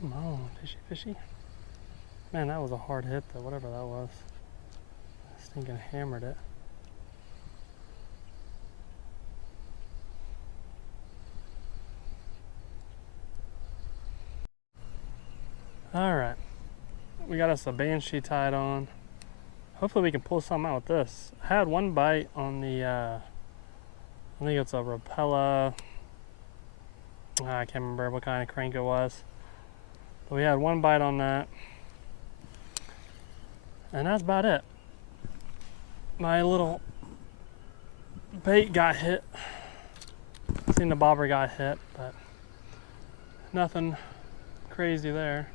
Come on, fishy, fishy. Man, that was a hard hit though, whatever that was. Stinking hammered it. Alright. We got us a banshee tied on. Hopefully we can pull something out with this. I had one bite on the, I think it's a Rapala. I can't remember what kind of crank it was. But we had one bite on that. And that's about it. My little bait got hit. Seen the bobber got hit, but nothing crazy there.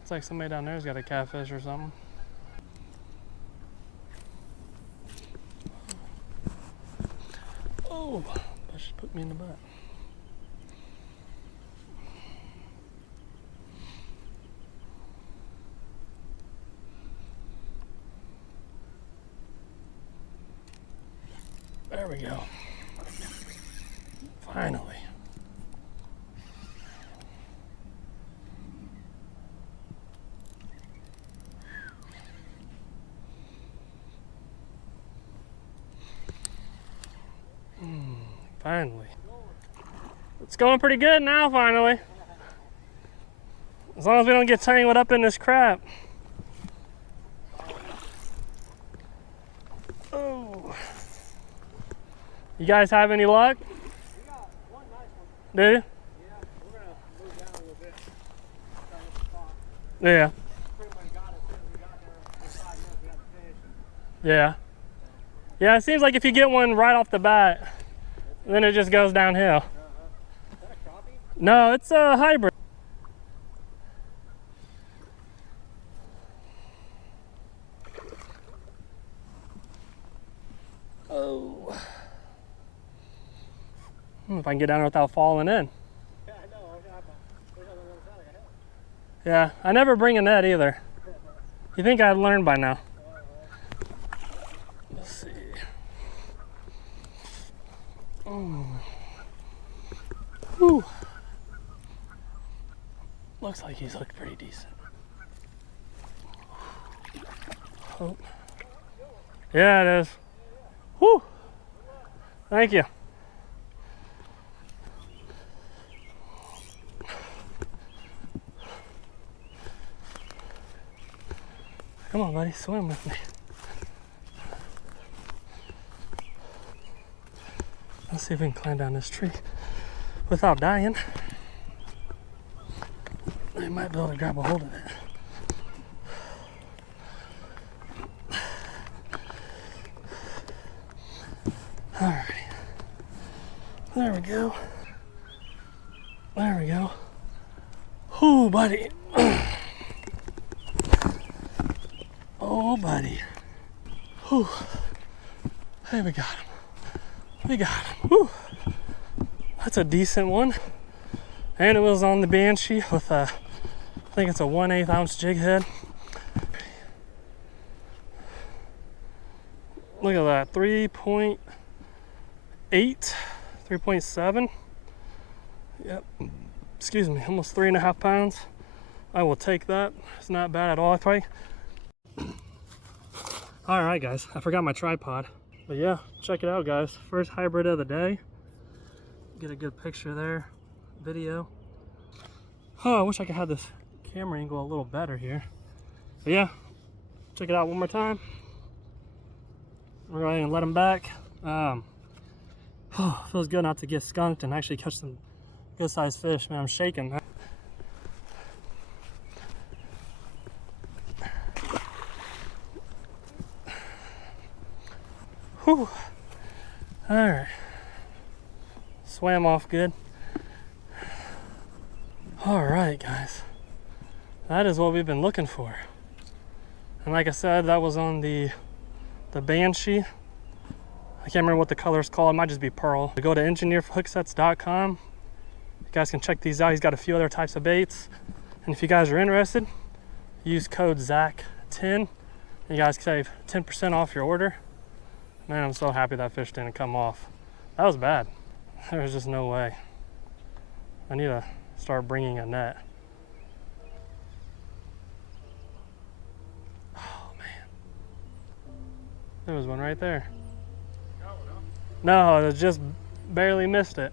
It's like somebody down there's got a catfish or something. Oh, that should put me in the butt. There we go. Finally. Finally. It's going pretty good now, finally. As long as we don't get tangled up in this crap. Oh. You guys have any luck? We got one nice one. Do you? Yeah, we're gonna move down a little bit. Try to spot. Yeah. Pretty much got it as soon as we got there. In 5 minutes we had to finish. Yeah. Yeah, it seems like if you get one right off the bat, then it just goes downhill. Is that a crappie? No, it's a hybrid. Oh. If I can get down there without falling in. Yeah, I know. We're gonna have to push on the other side like a hill. Yeah, I never bring a net either. You think I'd learn by now? Let's see. Oh. Whew. Looks like he's looked pretty decent. Oh. Yeah, it is. Whew. Thank you. Come on, buddy, swim with me. Let's see if we can climb down this tree without dying. I might be able to grab a hold of it. All right. There we go. There we go. Ooh, buddy. Oh, buddy. Whew. Hey, we got him. We got him. Whew. That's a decent one. And it was on the Banshee with a, I think it's a 1/8 ounce jig head. Look at that, 3.8, 3.7. Yep. Excuse me, almost 3.5 pounds. I will take that. It's not bad at all. I probably. All right, guys. I forgot my tripod, but yeah, check it out, guys. First hybrid of the day. Get a good picture there. Video. Oh, I wish I could have this camera angle a little better here. But yeah, check it out one more time. We're going to let them back. Feels good not to get skunked and actually catch some good sized fish. Man, I'm shaking. Whew. All right. Swam off good. All right, guys. That is what we've been looking for. And like I said, that was on the Banshee. I can't remember what the color is called. It might just be pearl. Go to engineerhooksets.com. You guys can check these out. He's got a few other types of baits. And if you guys are interested, use code ZACH10. You guys can save 10% off your order. Man, I'm so happy that fish didn't come off. That was bad. There was just no way. I need to start bringing a net. Oh man, there was one right there. Got one, huh? No, it just barely missed it.